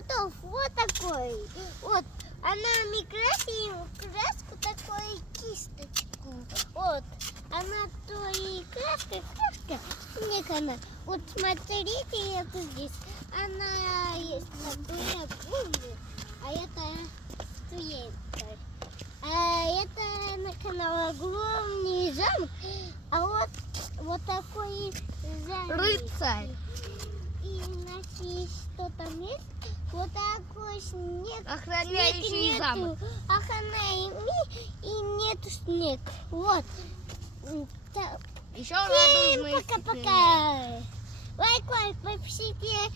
готов. Вот такой. Вот. Она красила краску такую кисточку. Вот. Она то и краска. Снег она. Вот смотрите, это здесь. Она есть такая клумба, а это стуетка. А это на канал огромный замок. А вот такой замок. Рыцарь. И у нас есть, что там есть? Вот такой снег. Охраняющий Снег замок. нету. Охраняемый и нету снег. Вот. Еще Всем радужные пока-пока. Лайк, подпишитесь.